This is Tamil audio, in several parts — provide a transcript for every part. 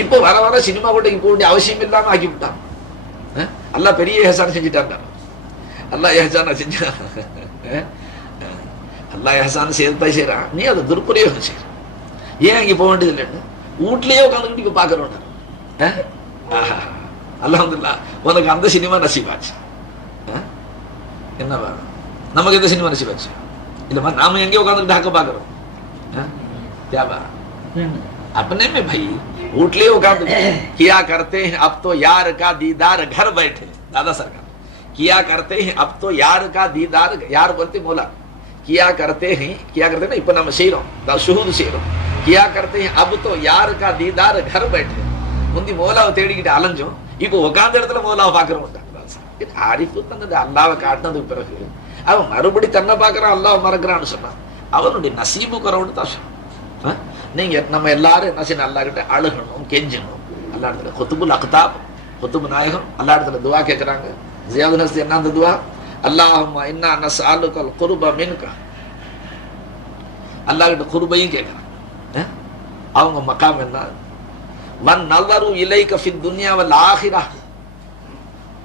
இப்போ வர வர சினிமா கோட்டைக்கு போக வேண்டிய அவசியம் இல்லாம ஆக்கி விட்டான். அல்லா பெரிய ஏசான செஞ்சுட்டாங்க. அல்லா ஏசான செஞ்சா அல்லா ஏசான செய்யறதா செய்யறான், நீ அதை துர்பிரயோகம் செய்யற. ஏன் இங்க போக வேண்டியது இல்லைன்னு வீட்லயே உட்காந்துக்கிட்டு இப்ப பாக்குறோம். அல்ஹம்துலில்லாஹ் உனக்கு அந்த சினிமா நசீபாச்சு. என்னவா நமக்கு எந்த சினிமா நசீபாச்சு இல்ல, நாம எங்கே உட்காந்துக்கிட்டு ஹக்க பாக்குறோம். अपने में भाई उठले उकाम किया करते हैं अब तो यार का दीदार घर बैठे. दादा सरकार किया करते हैं अब तो यार का दीदार, यार बोलते मौला किया करते हैं ना इप्पा நம்ம செய்றோம், ஷுஹூத் செய்றோம். किया करते हैं अब तो यार का दीदार घर बैठे. முந்தி மௌலாவை தேடிக்கிட்டு அலைஞ்சோம், இப்போ உட்கார்ந்த இடத்துல மௌலாவை பாக்குறோம். ஆரிஃபு தந்தது அல்லாவை காட்டினதுக்கு பிறகு அவன் மறுபடி தன்னை பாக்குறான், அல்லாவை மறக்கிறான்னு சொன்னான். அவனுடைய நசீபு குறவுன்னு தான் சொன்னான். நீங்க நம்ம எல்லாரும் என்ன செய்யணும், அல்லா கிட்ட அழுகணும், கெஞ்சணும். அல்லா இடத்துல குத்துபுல் அக்தாப், குத்துபு நாயகம் அல்லா இடத்துல துவா கேட்கிறாங்க. ஜியாதுல் ஹஸ்தி என்ன அந்த துவா, அல்லாஹும்ம இன்னா நஸ்அலுகல் குர்ப மின்க. அல்லா கிட்ட குர்பையும் கேட்கிறாங்க. அவங்க மகாம் என்ன, வன் நல்வரு இலைக ஃபித் துன்யா வல் ஆஹிரா.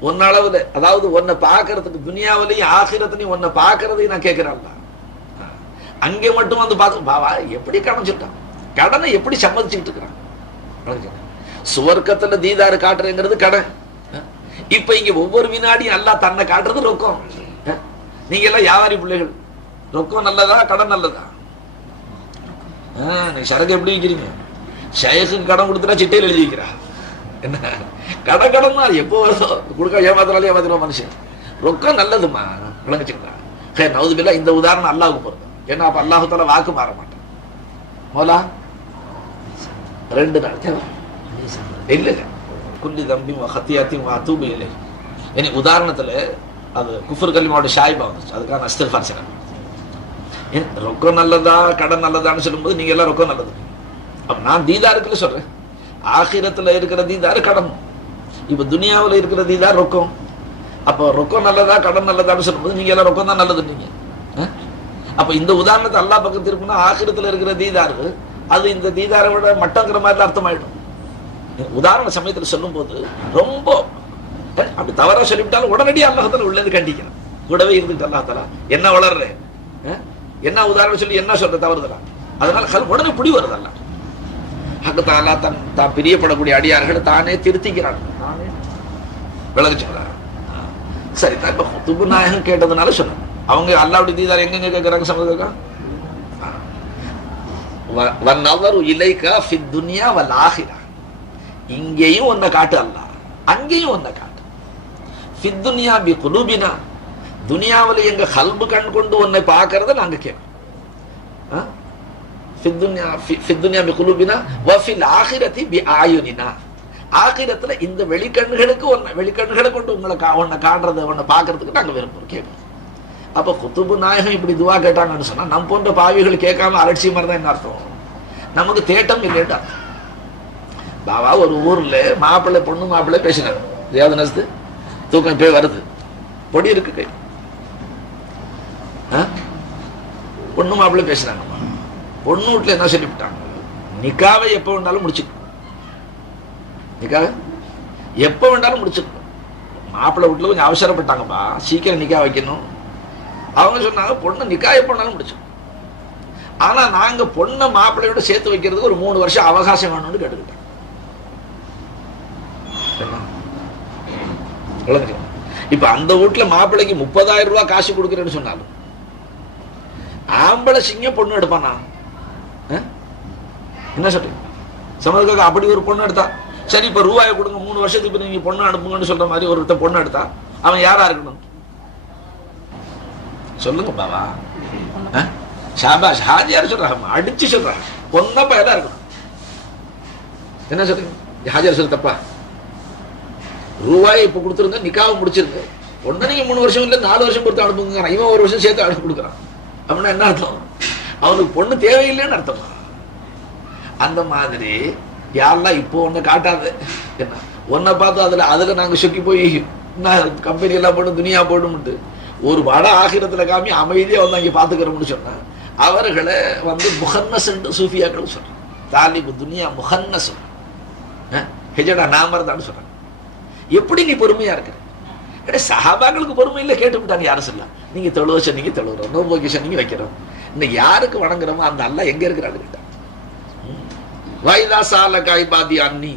ஒன்னளவுல, அதாவது உன்னை பாக்குறதுக்கு துனியாவிலையும் ஆகிரத்திலையும் உன்னை பாக்குறதையும் நான் கேட்கிறேன். அங்கே மட்டும் வந்து பார்த்து பாவா எப்படி கடைஞ்சிட்டான், கடனை எப்படி சம்மதிச்சுக்கிட்டு இருக்கிறான். சுவர்க்கத்துல தீதாறு காட்டுறேங்கிறது கடன். இப்ப இங்க ஒவ்வொரு வினாடியும் அல்லா தன்னை காட்டுறது ரொக்கம். நீங்க எல்லாம் வியாபாரி பிள்ளைகள், ரொக்கம் நல்லதா கடன் நல்லதா? நீ சரக்கு எப்படி வைக்கிறீங்க? ஷேக்கு கடன் கொடுத்துட்டா சிட்டையில் எழுதி வைக்கிறா. என்ன கடன் தான் எப்போ வருதோ கொடுக்க ஏமாத்தினாலே ஏமாத்திடுவோம் மனுஷன். ரொக்கம் நல்லதுமா விளங்குச்சுங்களா? நவுதுபில்லா இந்த உதாரணம் அல்லாவுக்கு போறது. ஏன்னா அப்ப அல்லாஹு தஆலா வாக்கு மாற மாட்டான். மௌலா 2 நாள் தேவை இல்ல குல்லி தம்பி ஹத்தியாத்தி அத்தூபு இல்லை. இனி உதாரணத்துல அது குஃபர் கலிமாவோட ஷாயிபா வந்துச்சு, அதுக்கான இஸ்திக்ஃபார் செய்யணும். ரொக்கம் நல்லதா கடன் நல்லதான்னு சொல்லும்போது நீங்க எல்லாம் ரொக்கம் நல்லது. அப்ப நான் தீதாருக்குள்ள சொல்றேன், ஆகிரத்துல இருக்கிற தீதாரு கடன், இப்ப துனியாவில் இருக்கிற தீதார் ரொக்கம். அப்ப ரொக்கம் நல்லதா கடன் நல்லதான்னு சொல்லும்போது நீங்க எல்லாம் ரொக்கம் தான் நல்லது. நீங்க அப்ப இந்த உதாரணத்தை அல்லா பக்கம் திருப்பினா ஆகிரத்துல இருக்கிற தீதாரு அது இந்த தீதாரை விட மட்டங்கிற மாதிரி அர்த்தமாயிடும். உதாரண சமயத்துல சொல்லும் போது ரொம்ப அப்படி தவறா சொல்லிவிட்டாலும் உடனடியாக அல்லாஹ் உள்ளது கண்டிக்கணும். கூடவே இருந்துட்டு அல்லாஹ் தஆலா என்ன வளர்ற என்ன உதாரணம் சொல்லி என்ன சொல்ற தவறுதலா, அதனால உடனே புடி வருது. அல்ல ஹக்கு தஆலா தான் பிரியப்படக்கூடிய அடியார்களை தானே திருத்திக்கிறான். விளங்குச்சுங்களா? சரி, தான் இப்ப குத்துபு நாயகம் கேட்டதுனால சொன்ன அவங்க அல்லாஹ்வுடைய தீதார் எங்கெங்க கேட்கறாங்க சமதுக்கா, வன்னவரு இலைக ஃபித் துன்யா வல் ஆஹிரா. இங்கேயும் ஒன்ன காட்டு அல்லாஹ், அங்கேயும் ஒன்ன காட்டு. ஃபித் துன்யா பி குலூபினா, துனியாவில் எங்க கல்பு கண் கொண்டு உன்னை பார்க்கறத நாங்க கேட்கிறோம். ஃபித் துன்யா பி குலூபினா வ ஃபில் ஆஹிரத்தி பி ஆயுனினா. ஆகிரத்துல இந்த வெளிக்கண்களை கொண்டு உன்னை காண்றத உன்னை பார்க்கறதுக்கு நாங்க விரும்புறோம், கேட்போம். அப்ப குத்துபு நாயகம் இப்படி துவா கேட்டாங்கன்னு சொன்னா நம் போன்ற பாவிகள் கேட்காம அலட்சியமா இருந்தா என்ன அர்த்தம்? நமக்கு தேட்டம் இல்லைன்னு அர்த்தம். பாபா ஒரு ஊர்ல மாப்பிள்ளை பொண்ணு மாப்பிள்ளை பேசினாங்க. ஏதாவது நசுது தூக்கம் போய் வருது, பொடி இருக்கு கை, பொண்ணு மாப்பிள்ளை பேசினாங்க. பொண்ணு வீட்டுல என்ன சொல்லிவிட்டாங்க, நிக்காவை எப்ப வேண்டாலும் முடிச்சுக்கணும், நிக்காவை எப்ப வேண்டாலும் முடிச்சுக்கணும். மாப்பிள்ளை வீட்டுல கொஞ்சம் அவசரப்பட்டாங்கப்பா, சீக்கிரம் நிக்கா வைக்கணும். அவங்க சொன்னாங்க பொண்ணு நிக்கா எப்ப வேண்டாலும் முடிச்சுக்கணும், ஆனா நாங்க பொண்ணை மாப்பிள்ளையோட சேர்த்து வைக்கிறதுக்கு ஒரு 3 வருஷம் அவகாசம் வேணும்னு கேட்டுக்கிட்டோம். இப்ப அந்த வீட்டுல மாப்பிள்ளைக்கு 30,000 ரூபாய் காசு கொடுக்குறேன்னு சொன்னாலும் ஆம்பளை சிங்கம் பொண்ணு எடுப்பானா? என்ன சொல்றீங்க சமதுக்காக? அப்படி ஒரு பொண்ணு எடுத்தா சரி, இப்ப ரூபாயை கொடுங்க 3 வருஷத்துக்கு நீங்க பொண்ணு அனுப்புங்கன்னு சொல்ற மாதிரி ஒருத்த பொண்ணு எடுத்தா அவன் யாரா இருக்கணும் சொல்லுங்க பாவா? ஷாபாஷ், ஹாஜியார் சொல்றாங்க, அடிச்சு சொல்றாங்க, பொண்ணா பயலா இருக்கணும். என்ன சொல்றீங்க? ஹாஜியார் சொல்ல தப்பா? ரூபாயை இப்ப கொடுத்துருங்க, நிக்காவை முடிச்சிருங்க, ஒன்னு நீங்க 3 வருஷம் இல்ல 4 வருஷம் கொடுத்து அனுப்புங்க. இவன் 1 வருஷம் சேர்த்து அனுப்பி கொடுக்குறான். அப்படின்னா என்ன அர்த்தம்? அவனுக்கு பொண்ணு தேவையில்லைன்னு அர்த்தமா? அந்த மாதிரி யாரெல்லாம் இப்போ ஒண்ணு காட்டாது, என்ன ஒன்ன பார்த்து அதுல நாங்க சொக்கி போய் கம்பெனி எல்லாம் போடும் துணியா போடும்ட்டு ஒரு வட ஆகிரத்துல காமி அமைதியா வந்து அங்க பாத்துக்கிறோம்னு சொன்னா அவர்களை முஹன்னஸ் என்று சூஃபியாக்கள் சொல்றாங்க. தாலிபு துனியா முஹன்னஸ், ஹிஜடா நான் மறந்தான்னு சொல்றாங்க. எப்படி நீ பொறுமையா இருக்கிற? சஹாபாக்களுக்கு பொறுமை இல்லை, கேட்டு விட்டாங்க யாரும் சொல்லலாம். நீங்க தொழுவ சொன்னீங்க தொழுகிறோம், நோம்போக்கி சொன்னீங்க வைக்கிறோம். இன்னைக்கு யாருக்கு வணங்குறோமோ அந்த அல்லாஹ் எங்க இருக்கிறாரு கிட்ட. வைதா சால காய்பாதி அன்னி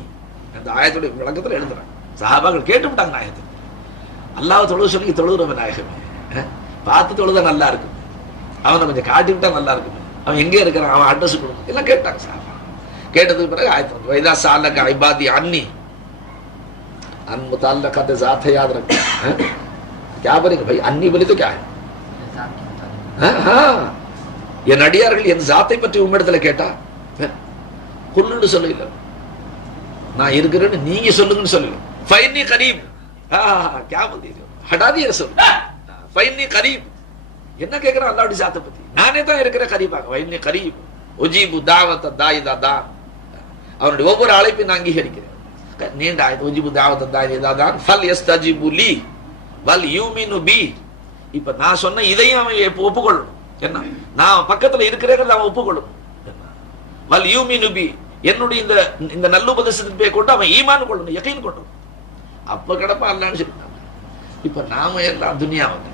அந்த ஆயத்துடைய விளக்கத்துல எழுதுறாங்க. சஹாபாக்கள் கேட்டு விட்டாங்க நாயகத்தை. அல்லாஹ் தொழுவ சொல்லி தொழுகிறவன் நாயகமே, பார்த்து தொழுதா நல்லா இருக்கும், அவனை கொஞ்சம் காட்டி விட்டா நல்லா இருக்கும், அவன் எங்கே இருக்கிறான், அவன் அட்ரஸ் கொடுக்கும் எல்லாம் கேட்டாங்க சஹாபா. கேட்டதுக்கு பிறகு ஆயத்து வைதா சால காய்பாதி அன்னி अन मुताल्लक़त ज़ात है, याद रखना। क्या बोलेंगे भाई, अन्नी बोले तो क्या है? என் அடியார்கள் என் ஜாத்தை பற்றி உம்மிடத்துல கேட்டா குல்லுன்னு சொல்லல, நான் இருக்கிறேன்னு நீங்க சொல்லுங்கன்னு சொல்லல. ஃபைன்னி கரீப், क्या बोलते हो, हटा दिया रसूल, ஃபைன்னி கரீப். என்ன கேட்கிறேன் அல்லாஹ்வுடைய ஜாத்தை பத்தி, நானே தான் இருக்கிற கரீபாக. ஃபைன்னி கரீப் உஜீபு தாவத தாயிதா தான், அவனுடைய ஒவ்வொரு அழைப்பையும் நான் அங்கீகரிக்கிறேன். நீண்ட ஆயத்து உஜிபு தாவத தாயிதான் ஃபல் யஸ்தஜிபு லி வல் யூமினு பி. இப்ப நான் சொன்ன இதையும் அவன் ஒப்புக்கொள்ளணும். என்ன, நான் பக்கத்துல இருக்கிறேங்கிறத அவன் ஒப்புக்கொள்ளணும். வல் யூமினு பி, என்னுடைய இந்த நல்லுபதேசத்தின் பேர் கொண்டு அவன் ஈமான் கொள்ளணும், யகீன் கொள்ளணும். அப்ப கிடப்பா அல்லான்னு சொல்லிட்டாங்க. இப்ப நாம எல்லாம் துனியா வந்து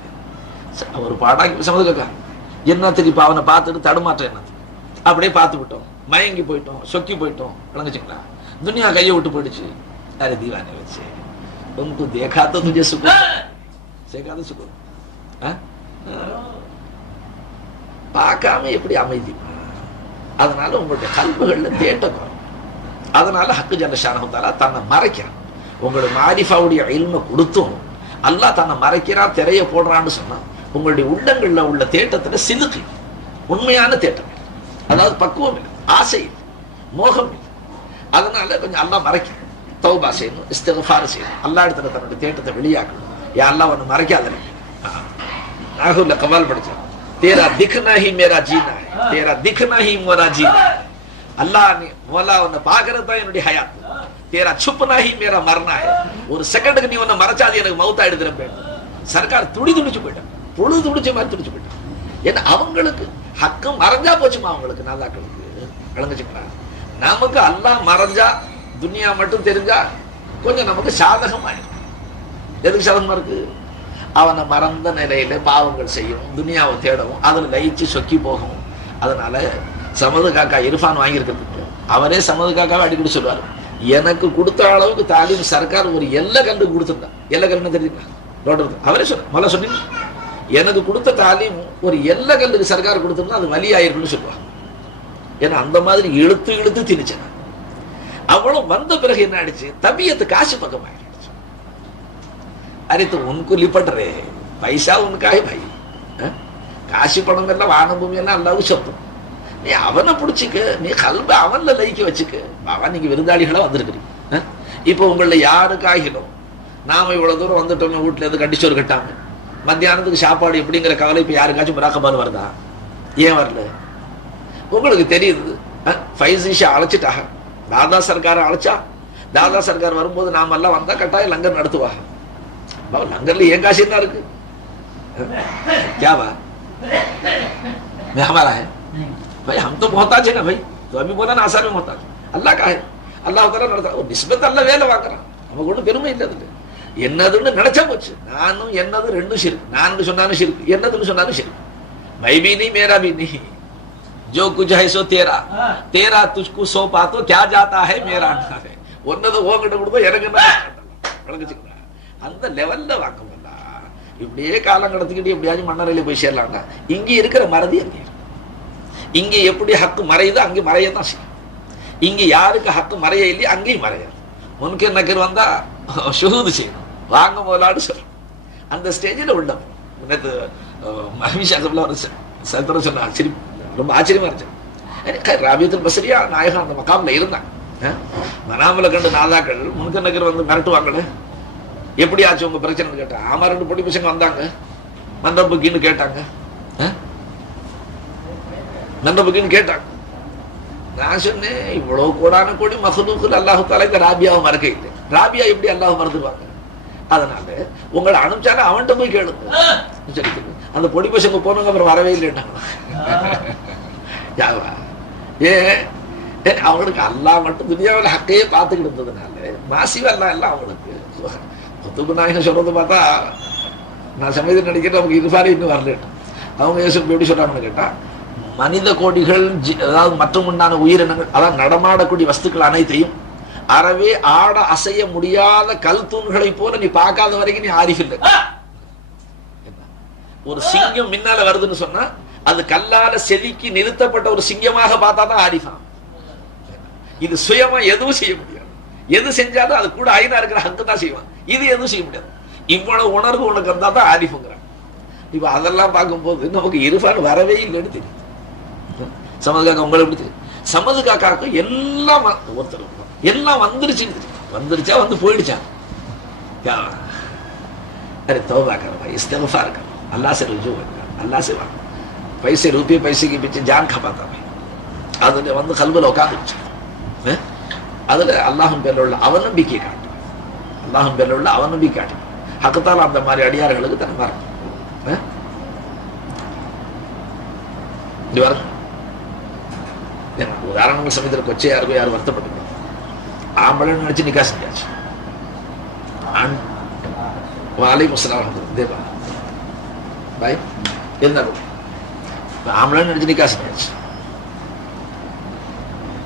ஒரு பாடாக்கி சமதுக்கா என்னத்துக்கு இப்ப அவனை பார்த்துட்டு தடுமாற்றம் என்னது, அப்படியே பார்த்து விட்டோம், மயங்கி போயிட்டோம், சொக்கி போயிட்டோம், விளங்குச்சுங்களா. दुनिया கையை விட்டு போயிடுச்சு. अरे दीवाने बच्चे, तुमको देखा तो तुझे सुकून, देखा तो सुकून. பார்க்காம எப்படி அமைதி. அதனால உங்களுடைய கல்புகள்ல தேட்டம் வரும். அதனால ஹக்கு ஜல்லஷானஹு தஆலா தன்னை மறைக்கிறான். உங்களுடைய மாரிஃபாவுடைய இல்ம கொடுத்தும் அல்லாஹ் தன்னை மறைக்கிறான், திரைய போடுறான்னு சொன்னா உங்களுடைய உள்ளங்கள்ல உள்ள தேட்டத்துல சிலுக்கு உண்மையான தேட்டம், அதாவது பக்குவம் இல்லை, ஆசை இல்லை, மோகம் இல்லை. அதனால கொஞ்சம் அல்லாஹ் மறைக்கணும், தௌபா செய்யணும், இஸ்திக்ஃபார் செய்யணும், அல்லாஹ் இடத்துல தன்னுடைய தேட்டத்தை வெளியாக்கணும். யா அல்லாஹ் ஒன்னு மறைக்காத. நாகூர்ல கவால் படிச்சோம், तेरा दिखना ही मेरा जीना है, तेरा दिखना ही मेरा जीना है. अल्लाह ने मौला उन्हें पागरता है என்னுடைய ஹயாத், तेरा छुपना ही मेरा मरना है. ஒரு செகண்டுக்கு நீ உன்னை மறைச்சாது எனக்கு மௌத் ஆயிடுதுறப்ப சர்க்கார் துடிச்சு போயிட்டான், புழு துடிச்ச மாதிரி துடிச்சு போயிட்டான். ஏன்னா அவங்களுக்கு ஹக்கம் மறைஞ்சா போச்சுமா, அவங்களுக்கு நாதாக்களுக்கு விளங்குச்சுங்களா. நமக்கு அல்லாஹ் மறைஞ்சா துனியா மட்டும் தெரிஞ்சா கொஞ்சம் நமக்கு சாதகமாயிடும். எதுக்கு சாதகமா இருக்கு, அவனை மறந்த நிலையில பாவங்கள் செய்யும், துனியாவை தேடவும், அதுல லயிச்சு சொக்கி போகும். அதனால சமது காக்கா இர்ஃபான் வாங்கியிருக்கிறதுக்கு அவரே சமது காக்காவை அடிக்கடி சொல்லுவார், எனக்கு கொடுத்த அளவுக்கு தாலீம் சர்க்கார் ஒரு எல்லை கண்டு கொடுத்துருந்தா. எல்லை கல்லுன்னு தெரியுங்களா, ரோடு அவரே சொல்ல மொழ சொன்னீங்க, எனக்கு கொடுத்த தாலீம் ஒரு எல்லை கல்லுக்கு சர்க்கார் கொடுத்துருந்தா அது வலி ஆயிருக்குன்னு சொல்லுவாங்க. ஏன்னா அந்த மாதிரி இழுத்து இழுத்து திணிச்சேன். அவ்வளவு வந்த பிறகு என்ன ஆயிடுச்சு, தபியத்து காசு பக்கம் ஆயிடுச்சு. अरे तो उनको लिपट रहे, पैसा उनका है भाई, காசு பணம் எல்லாம் வான பூமி எல்லாம் அல்லாஹ்வுக்கு சொந்தம். நீ அவனை பிடிச்சிக்க, நீ கல்ப அவன்ல லைக்க வச்சுக்க. பாபா நீங்க விருந்தாளிகளா வந்திருக்கிறீங்க. இப்போ உங்கள யாருக்காகிலும் நாம இவ்வளவு தூரம் வந்துட்டோம், வீட்டுல இருந்து கண்டிச்சோறு கட்டாம மத்தியானத்துக்கு சாப்பாடு எப்படிங்கிற கவலை இப்ப யாருக்காச்சும் முராக்கபான்னு வருதா? ஏன் வரல? உங்களுக்கு தெரியுது, ஃபைசிஷா அழைச்சிட்டாங்க, தாதா சர்க்கார அழைச்சா, தாதா சர்க்கார் வரும்போது நாம எல்லாம் வந்தா கட்டாயம் லங்கர் நடத்துவாங்க. लंगर ये काशी ना रखे क्या बात मैं हमारा है भाई, हम तो मोहताज है ना भाई. तो अभी बोला ना आसार में मोहताज अल्लाह का है, अल्लाह ताला நடத்தா நிஸ்பத் அல்லாஹ் வேலை வாங்குறான். நமக்கு ஒன்றும் பெருமை இல்லை. அதுல என்னதுன்னு நினைச்சா போச்சு. நானும் என்னது ரெண்டும் ஷிர்க், நான் சொன்னாலும் ஷிர்க், என்னதுன்னு சொன்னாலும் ஷிர்க். மை भी नहीं मेरा भी नहीं, जो कुछ है सो तेरा, तेरा तुझको सौंपा तो क्या जाता है मेरा. ஒன்னது ஓங்கிட்ட கொடுத்தா எனக்கு என்ன வழங்குச்சுங்களா. அந்த லெவல்ல வாங்கல. இப்படியே காலம் கடத்திக்கிட்டு எப்படியாச்சும் மன்னரையில போய் சேரலாம்னா இங்க இருக்கிற மறதி அங்கே, இங்க எப்படி ஹக்கு மறையுதோ அங்கே மறையதான் செய்யும். இங்க யாருக்கு ஹக்கு மறைய இல்லையோ அங்கேயும் மறையாது. முன்கே நக்கர் வந்தா ஷுஹூது செய்யணும், வாங்க போலான்னு சொல்லணும். அந்த ஸ்டேஜில் உள்ள நேற்று மஹிஷா சத்தர சொன்ன சரி, ரொம்ப ஆச்சரியமா இருந்துச்சு. ராபியத்துல் பஸ்ரியா நாயகம் அந்த மக்காம்ல இருந்தாங்க. மனாமல கண்டு நாதாக்கள் முன்கே நக்கர் வந்து மிரட்டுவாங்கன்னு, எப்படி ஆச்சு உங்க பிரச்சனை கேட்டா, ஆமா 2 பொடி பசங்க வந்தாங்க, மண்டபுக்கின்னு கேட்டாங்க, மண்டபுக்கின்னு கேட்டாங்க. நான் சொன்னேன், இவ்வளவு கோடான கோடி மஹ்லூக்குல் அல்லாஹ் தஆலா இந்த ராபியாவை மறக்க இல்லை. ராபியா எப்படி அல்லாஹ் மறந்துடுவாங்க? அதனால உங்களை அனுப்பிச்சாலும் அவன்கிட்ட போய் கேளுங்க. அந்த பொடி பசங்க போனவங்க அப்புறம் வரவே இல்லைன்னாங்க. ஏ அவங்களுக்கு அல்லா மட்டும் துனியாவில் ஹக்கையே பார்த்துக்கிட்டு இருந்ததுனால மாசிவல்லா எல்லாம் அவங்களுக்கு. குத்துபு நாயகம் சொல்றது பார்த்தா, நான் சமயத்தில் நடிக்கிறேன் அவங்க இருபாரி இன்னும் வரல. அவங்க எப்படி சொல்றாங்கன்னு கேட்டா, மனித கோடிகள் அதாவது மற்றும் உண்டான உயிரினங்கள், அதாவது நடமாடக்கூடிய வஸ்துக்கள் அனைத்தையும் அறவே ஆட அசைய முடியாத கல் தூண்களை போல நீ பார்க்காத வரைக்கும் நீ ஆரிஃப் இல்லை. ஒரு சிங்கம் முன்னால வருதுன்னு சொன்னா அது கல்லால செதுக்கி நிறுத்தப்பட்ட ஒரு சிங்கமாக பார்த்தா தான் ஆரிஃபா. இது சுயமா எதுவும் செய்ய முடியாது. எது செஞ்சாலும் அது கூட ஐநா இருக்கிற ஹக்கு தான் செய்வான். இது எதுவும் செய்ய முடியாது. இவ்வளவு உணர்வு உனக்கு இருந்தா தான் ஆரிஃபுங்கிறான். இப்ப அதெல்லாம் பார்க்கும்போது நமக்கு இருஃபான் வரவே இல்லைன்னு தெரியுது. சமது காக்கா உங்களை எப்படி தெரியும்? சமது காக்காக்கு எல்லாம் ஒருத்தர் எல்லாம் வந்துருச்சா வந்து போயிடுச்சான். अरे तौबा करो भाई, इस्तिग़फ़ार करो, अल्लाह से रुजू करो, अल्लाह से वाह. पैसे रुपये पैसे के पीछे जान खपाता भाई. அதில் வந்து கல்வியில் உட்காந்துருச்சு. அதில் அல்லாஹும் பேரில் உள்ள அவநம்பிக்கை காட்டும். அல்லாஹும் பேரில் உள்ள அவநம்பிக்கை காட்டும். ஹக்கத்தால் அந்த மாதிரி அடியார்களுக்கு தன்னை மறக்கும். உதாரணங்கள் சமயத்தில் கொச்சையாருக்கும் யாரும் வருத்தப்பட்டு ஆம்பளை நினைச்சு நிக்கா செஞ்சாச்சு. वालेकुम अस्सलाम देवा भाई இருந்தாலும் ஆம்பளை நினைச்சு நிக்கா செஞ்சாச்சு.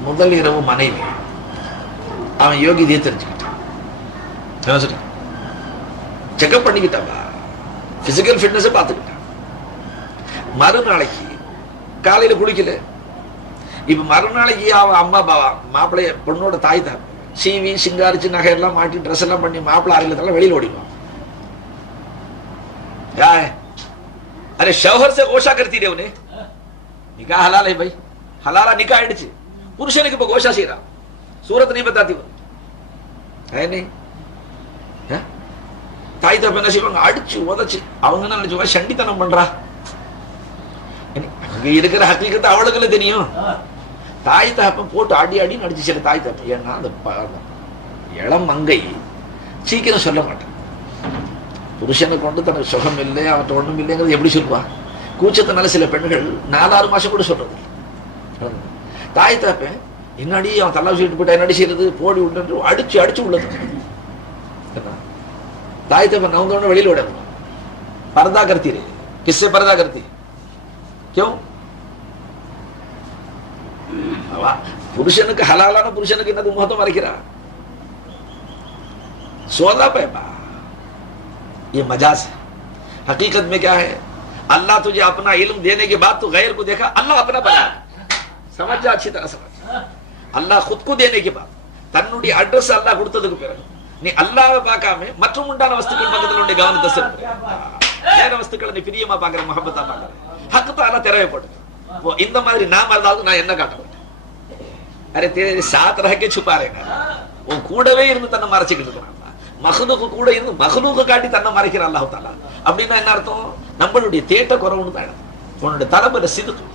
முதல் இரவு மனைவி அவன் யோகியதையை தெரிஞ்சுக்கிட்டான். Checkup பண்ணிக்கிட்டாப்பா, physical ஃபிட்னஸை பார்த்துக்கிட்டான். மறுநாளைக்கு காலையில குளிக்கல. இப்ப மறுநாளைக்கு அவன் அம்மா பாவா மாப்பிள்ளைய பொண்ணோட தாய் தான் சீவி சிங்காரிச்சு நகையெல்லாம் மாட்டி ட்ரெஸ் எல்லாம் பண்ணி மாப்பிள்ளை அறையில வெளியில ஓடிடுவான். अरे शौहर से गोशा करती रहे उन्हें निकाह हलाल है भाई, हलाला निकाह आइடுச்சு. புருஷனுக்கு இப்ப கோஷா செய்யறான். சூரத் नहीं बताती वो है नहीं. தாய் தப்ப என்ன செய்வாங்க, அடிச்சு உதச்சு அவங்க என்ன நினைச்சுவாங்க சண்டித்தனம் பண்றா. அங்க இருக்கிற ஹக்கீகத்தை அவளுக்குள்ள தெரியும். தாய் தகப்பன் போட்டு அடி அடின்னு அடிச்சு சில தாய் தகப்பன். ஏன்னா அந்த இளம் மங்கை சீக்கிரம் சொல்ல மாட்டேன். புருஷனை கொண்டு தனக்கு சுகம் இல்லை அவன் ஒண்ணும் இல்லைங்கிறது எப்படி சொல்லுவா? கூச்சத்தினால சில பெண்கள் 4-6 மாசம் கூட சொல்றது. தாய் தகப்பன் என்னடி அவன் தள்ளா சொல்லிட்டு போயிட்டா என்னடி செய்யறது, போடி விட்டு அடிச்சு அடிச்சு உள்ளது. தாய் தகப்பன் நவந்தோட வெளியில விட பரதா करती रहे. किससे पर्दा करती क्यों? புருஷனுக்கு ஹலாலான புருஷனுக்கு என்னது முகத்தை மறைக்கிறா? सोदा पैबा ये मजाज है. हकीकत में क्या है? अल्लाह तुझे अपना इल्म देने के बाद तू गैर को देखा, अल्लाह अपना बना. समझ जा, अच्छी तरह समझ. अल्लाह खुद को देने के बाद தன்னுடைய அட்ரஸ் அல்லாஹ் கொடுத்ததுக்கு பிறகு நீ அல்லாஹ்வை பார்க்காம மற்றும் உண்டான வஸ்துக்கள் பக்கத்துல உடைய கவனத்தை செலுத்து. வேற வஸ்துக்களை நீ பிரியமா பாக்குற, முஹப்பத்தா பாக்குற. ஹக்கு தாலா தெரவே போட்டு இந்த மாதிரி நாம அதாவது நான் என்ன காட்ட மாட்டேன். அரே तेरे साथ रह के छुपा रहेगा. உன் கூடவே இருந்து தன்னை மறைச்சிக்கிட்டு இருக்கிறான். மஹ்லூக் கூட இருந்து மஹ்லூக் காட்டி தன்னை மறைக்கிற அல்லாஹ் தஆலா. அப்படின்னா என்ன அர்த்தம்? நம்மளுடைய தேட்ட குறவுன்னு தான். உன்னுடைய தலபுல சிதுக்கு,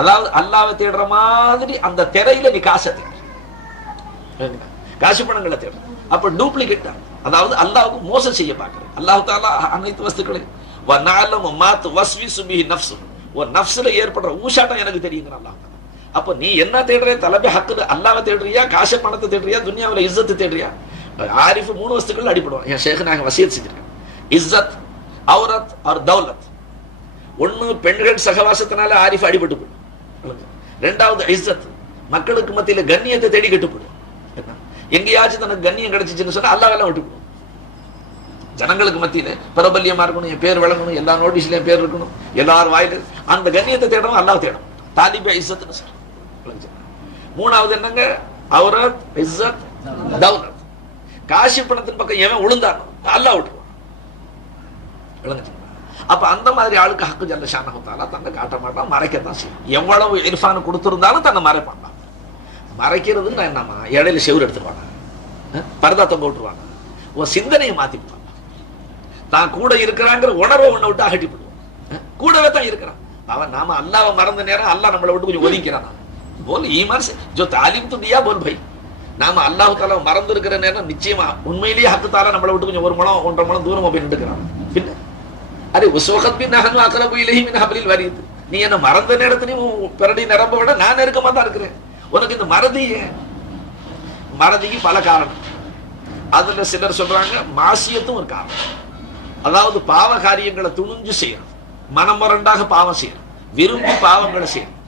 அதாவது அல்லாஹ்வை தேடுற மாதிரி அந்த திரையில நீ காசை தேடு, காசு பணங்களை தேடு. அப்ப டூப்ளிகேட், அதாவது அல்லாஹ்வுக்கு மோசம் செய்ய பார்க்கிறேன். அல்லாஹ் தஆலா அனைத்து வஸ்துக்களையும் வனஅலமு மா துவஸ்விசு பிஹி நஃப்ஸு, ஒரு நஃப்ஸ்ல ஏற்படுற ஊசாட்டம் எனக்கு தெரியுங்கிற அல்லாஹ். அப்ப நீ என்ன தேடுற? தலபே ஹக்கு அல்லாஹ்வை தேடுறியா, காசு பணத்தை தேடுறியா, துன்யாவுல இஸ்ஸத் தேடுறியா? ஆரிஃப் 3 வஸ்துக்கள் அடிபடுவான். என் ஷேக் நாங்க வசியத் செஞ்சிருக்கேன். இஸ்ஸத், அவுரத் और தௌலத். ஒன்னு பெண்கள் சகவாசத்தினால ஆரிஃப் அடிபட்டு போடும். ரெண்டாவது இஸ்ஸத், மக்களுக்கு மத்தியில கண்ணியத்தை தேடி கெட்டு போடும். எங்கேயாச்சும் தனக்கு கண்ணியம் கிடைச்சிச்சுன்னு சொன்னா அல்லாஹ்வெல்லாம் விட்டு போடும். ஜனங்களுக்கு மத்தியில பிரபல்யமா இருக்கணும், என் பேர் விளங்கணும், எல்லா நோட்டீஸ்லயும் பேர் இருக்கணும், எல்லாரும் வாயில அந்த கண்ணியத்தை தேடணும், அல்லாஹ் தேடணும். தாலிபே இஸ்ஸத்னு சொல்றோம். மூணாவது என்னங்க? அவுரத், இஸ்ஸத், தௌலத். காசி பணத்தின் பக்கம் எவன் உளுந்தானோ அல்லாஹ் விட்டுருவான். அப்ப அந்த மாதிரி ஆளுக்கு ஹக்கு ஜல்ல ஷானஹு தஆலா தன்னை காட்ட மாட்டான், மறைக்கத்தான் செய்யும். எவ்வளவு இர்ஃபான் கொடுத்திருந்தாலும் தன்னை மறைப்பான். மறைக்கிறதுன்னு என்னமா? இடையில செவுறு எடுத்துருவாங்க, பரதா தொங்க விட்டுருவாங்க, உன் சிந்தனையை மாத்திடுவாங்க. தான் கூட இருக்கிறாங்கிற உணர்வை உன்னை விட்டு அகட்டிவிடுவோம். கூடவே தான் இருக்கிறான் அவன். நாம அல்லாஹ்வை மறந்த நேரம் அல்லாஹ் நம்மளை விட்டு கொஞ்சம் ஒதுக்கிறான். போல் ஈமான் ஜோ தாலீம் து தியா போல் பை. நாம அல்லாஹ் தஆலா மறந்து இருக்கிற நேரம் நிச்சயமா உண்மையிலேயே ஹக்கு தஆலா நம்மளை விட்டு கொஞ்சம் 1 முழம் 1.5 முழம் தூரமா போய் நின்றுக்கிறான். பின்ன அரே உஸ் வகத் பி நஹனு அக்ரபு இலைஹி மின் ஹப்லில் வரீத். நீ என்ன மறந்த நேரத்திலையும் பிறடி நிரம்ப விட நான் நெருக்கமா தான் இருக்கிறேன். உனக்கு இந்த மறதிக்கு பல காரணம். அதுல சிலர் சொல்றாங்க மாசியத்தும் ஒரு காரணம். அதாவது பாவ காரியங்களை துணிஞ்சு செய்யணும், மனமுரண்டாக பாவம் செய்யணும், விரும்பி பாவங்களை செய்யணும்.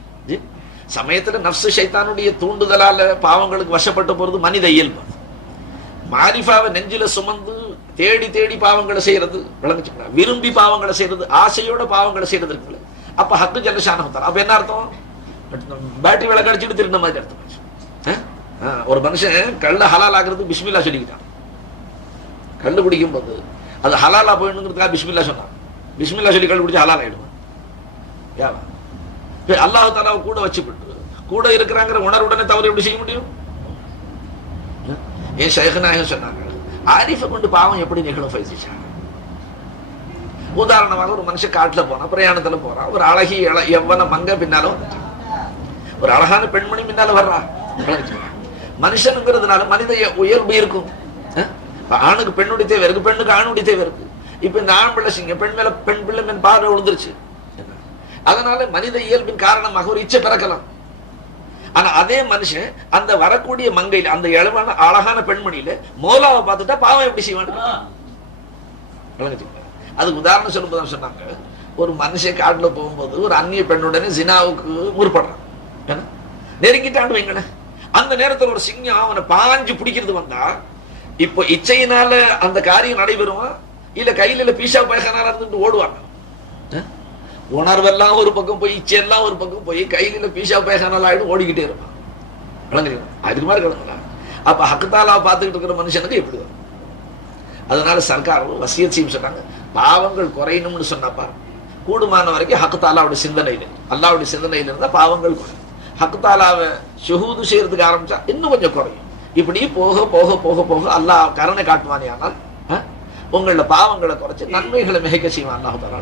சமயத்துல நப்சு ஷைத்தானுடைய தூண்டுதலால பாவங்களுக்கு வசப்பட்டு போறது மனித இயல்பு. மாரிஃபாவை நெஞ்சில சுமந்து தேடி தேடி பாவங்களை செய்யறது, விளங்குச்சுங்களா? விரும்பி பாவங்களை செய்யறது, ஆசையோட பாவங்களை செய்யறது இருக்குல்ல, அப்ப ஹக்கு ஜல்லஷானஹு தஆலா. அப்ப என்ன அர்த்தம்? பேட்டரி விளக்கு அடிச்சுட்டு திருந்த மாதிரி அர்த்தம். ஒரு மனுஷன் கள்ள ஹலால் ஆகிறது பிஸ்மில்லா சொல்லிக்கிட்டான். கள்ளு குடிக்கும் போது அது ஹலாலா போயிடுங்கிறதுக்காக பிஸ்மில்லா சொன்னான். பிஸ்மில்லா சொல்லி கள்ளு குடிச்சு ஹலால் ஆயிடுவான். அல்லாஹ் தஆலாவை கூட வச்சுக்கிட்டு கூட இருக்கிறாங்கிற உணர்வுடனே தவறு எப்படி செய்ய முடியும்? ஏன் ஷைഖ் நாயகம் சொன்னாங்க, ஆரிஃபை கொண்டு பாவம் எப்படி நிகழும் ஃபைசிஷா? உதாரணமாக ஒரு மனுஷன் காட்டுல போனா, பிரயாணத்துல போறான், ஒரு அழகி எவ்வளவு மங்க பின்னால வந்துட்டான், ஒரு அழகான பெண்மணி பின்னால வர்றா. மனுஷனுங்கிறதுனால மனித உயர்வு இருக்கும். ஆணுக்கு பெண்ணுடைய தேவை இருக்கு, பெண்ணுக்கு ஆணுடைய தேவை இருக்கு. இப்ப இந்த ஆண் பிள்ளை சிங்க பெண் மேல பெண் பிள்ளை மேல் பார்வை விழுந்துருச்சு. அதனால மனித இயல்பின் காரணமாக ஒரு இச்சை பிறக்கலாம். ஆனா அதே மனுஷன் அந்த வரக்கூடிய மங்கையில, அந்த இளவான அழகான பெண்மணியில மோலாவை பார்த்துட்டா பாவம் எப்படி செய்வான்? அதுக்கு உதாரணம் சொல்லும்போது சொன்னாங்க, ஒரு மனுஷன் காட்டுல போகும்போது ஒரு அந்நிய பெண்ணுடனே ஜினாவுக்கு முற்படுறான், நெருங்கிட்டான்னு வைங்களேன். அந்த நேரத்தில் ஒரு சிங்கம் அவனை பாஞ்சு பிடிக்கிறது வந்தா, இப்போ இச்சையினால அந்த காரியம் நடைபெறுவான், இல்ல கையில பீஷா பயக்கனால இருந்துட்டு ஓடுவாங்க. உணர்வெல்லாம் ஒரு பக்கம் போய், இச்சையெல்லாம் ஒரு பக்கம் போய், கையில பீஷா பயக்கனால ஆயிடும், ஓடிக்கிட்டே இருப்பான். விளங்குறீங்களா? அதுக்கு மாதிரி கிடங்களா? அப்ப ஹக்குதாலா பார்த்துக்கிட்டு இருக்கிற மனுஷனுக்கு எப்படி வரும்? அதனால சர்க்கார் வசியத் செய்யும் சொன்னாங்க, பாவங்கள் குறையணும்னு சொன்னப்பா கூடுமான வரைக்கும் ஹக்குதாலாவுடைய சிந்தனையில, அல்லாவுடைய சிந்தனையில இருந்தா பாவங்கள் குறையும். ஹக்குதாலாவை ஷுஹூது செய்யறதுக்கு ஆரம்பிச்சா இன்னும் கொஞ்சம் குறையும். இப்படி போக போக போக போக அல்லாஹ் கருணை காட்டுவானே, ஆனால் உங்களோட பாவங்களை குறைச்சு நன்மைகளை மிகைக்க செய்வான் அல்லாஹ் தஆலா.